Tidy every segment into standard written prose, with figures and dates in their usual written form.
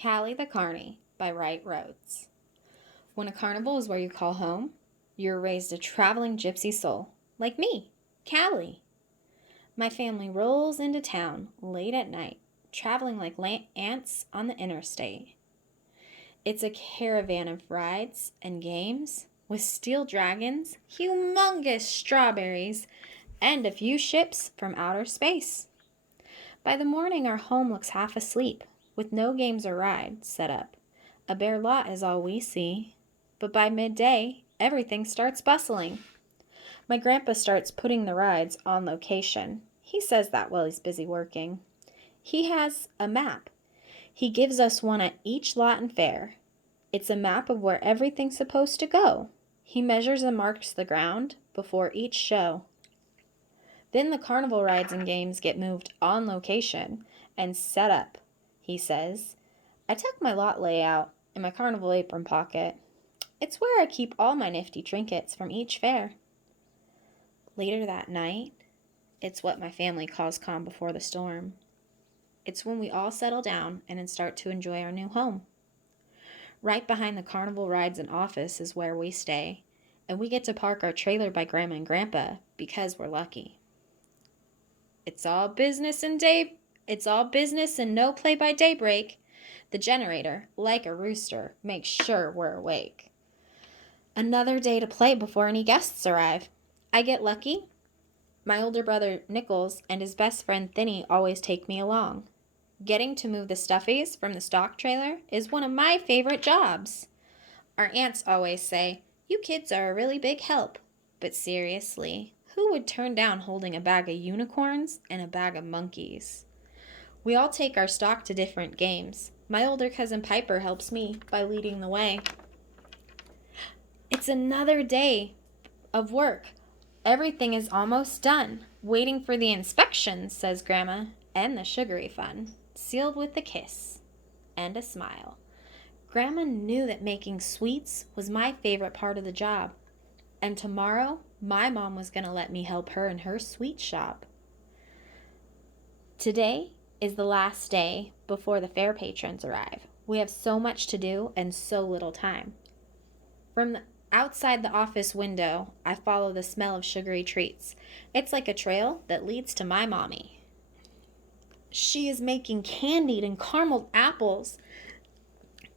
Cali the Carny by Wright Rhodes. When a carnival is where you call home, you're raised a traveling gypsy soul, like me, Cali. My family rolls into town late at night, traveling like ants on the interstate. It's a caravan of rides and games with steel dragons, humongous strawberries, and a few ships from outer space. By the morning, our home looks half asleep, with no games or rides set up. A bare lot is all we see. But by midday, everything starts bustling. My grandpa starts putting the rides on location. He says that while he's busy working. He has a map. He gives us one at each lot and fair. It's a map of where everything's supposed to go. He measures and marks the ground before each show. Then the carnival rides and games get moved on location and set up, he says. I tuck my lot layout in my carnival apron pocket. It's where I keep all my nifty trinkets from each fair. Later that night, it's what my family calls calm before the storm. It's when we all settle down and then start to enjoy our new home. Right behind the carnival rides and office is where we stay, and we get to park our trailer by Grandma and Grandpa because we're lucky. It's all business and no play by daybreak. The generator, like a rooster, makes sure we're awake. Another day to play before any guests arrive. I get lucky. My older brother Nichols and his best friend Thinny always take me along. Getting to move the stuffies from the stock trailer is one of my favorite jobs. Our aunts always say, "You kids are a really big help." But seriously, who would turn down holding a bag of unicorns and a bag of monkeys? We all take our stock to different games. My older cousin Piper helps me by leading the way. It's another day of work. Everything is almost done. Waiting for the inspections, says Grandma, and the sugary fun, sealed with a kiss and a smile. Grandma knew that making sweets was my favorite part of the job. And tomorrow, my mom was going to let me help her in her sweet shop. Today is the last day before the fair patrons arrive. We have so much to do and so little time. From outside the office window, I follow the smell of sugary treats. It's like a trail that leads to my mommy. She is making candied and carameled apples,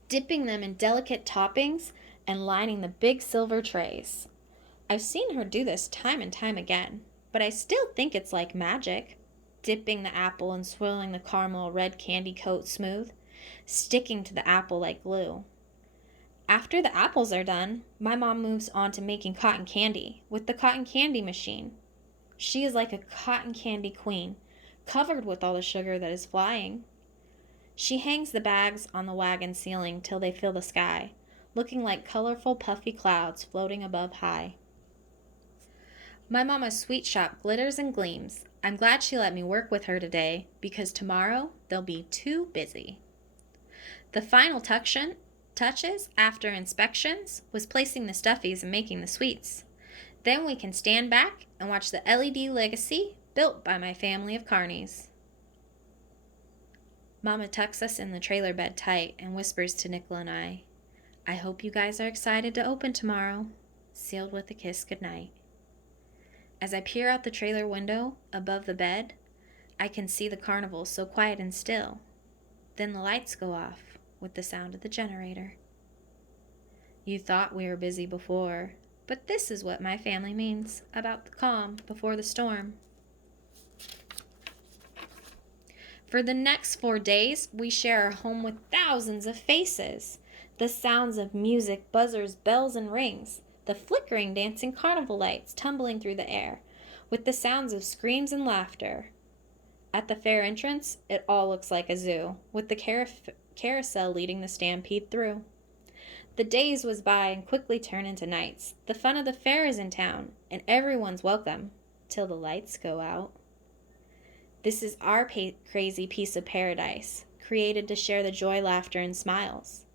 dipping them in delicate toppings and lining the big silver trays. I've seen her do this time and time again, but I still think it's like magic. Dipping the apple and swirling the caramel red candy coat smooth, sticking to the apple like glue. After the apples are done, my mom moves on to making cotton candy with the cotton candy machine. She is like a cotton candy queen, covered with all the sugar that is flying. She hangs the bags on the wagon ceiling till they fill the sky, looking like colorful puffy clouds floating above high. My mama's sweet shop glitters and gleams. I'm glad she let me work with her today because tomorrow they'll be too busy. The final touches after inspections was placing the stuffies and making the sweets. Then we can stand back and watch the LED legacy built by my family of Carnies. Mama tucks us in the trailer bed tight and whispers to Nickel and I hope you guys are excited to open tomorrow," sealed with a kiss goodnight. As I peer out the trailer window above the bed, I can see the carnival so quiet and still. Then the lights go off with the sound of the generator. You thought we were busy before, but this is what my family means about the calm before the storm. For the next 4 days, we share our home with thousands of faces. The sounds of music, buzzers, bells, and rings. The flickering, dancing carnival lights tumbling through the air, with the sounds of screams and laughter. At the fair entrance, it all looks like a zoo, with the carousel leading the stampede through. The days whiz by and quickly turn into nights. The fun of the fair is in town, and everyone's welcome, till the lights go out. This is our crazy piece of paradise, created to share the joy, laughter, and smiles.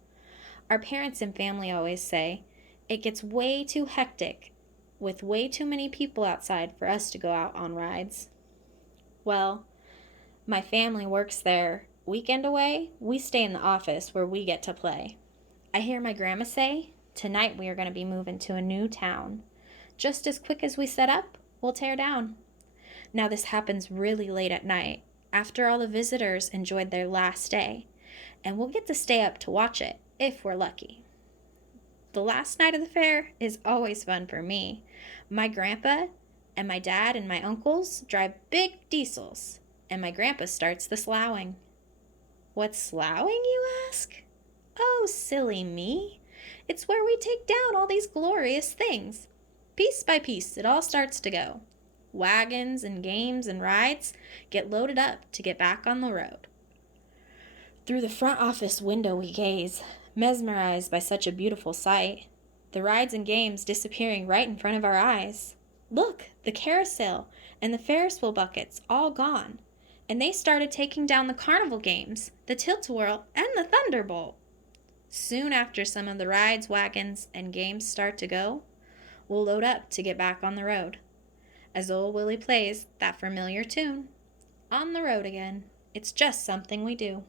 Our parents and family always say, it gets way too hectic with way too many people outside for us to go out on rides. Well, my family works there weekend away, we stay in the office where we get to play. I hear my grandma say, tonight we are going to be moving to a new town. Just as quick as we set up, we'll tear down. Now this happens really late at night, after all the visitors enjoyed their last day, and we'll get to stay up to watch it, if we're lucky. The last night of the fair is always fun for me. My grandpa and my dad and my uncles drive big diesels, and my grandpa starts the sloughing. What's sloughing, you ask? Oh, silly me. It's where we take down all these glorious things. Piece by piece, it all starts to go. Wagons and games and rides get loaded up to get back on the road. Through the front office window we gaze, mesmerized by such a beautiful sight. The rides and games disappearing right in front of our eyes. Look, the carousel and the Ferris wheel buckets all gone. And they started taking down the carnival games, the tilt-a-whirl, and the thunderbolt. Soon after some of the rides, wagons, and games start to go, we'll load up to get back on the road. As old Willie plays that familiar tune, on the road again, it's just something we do.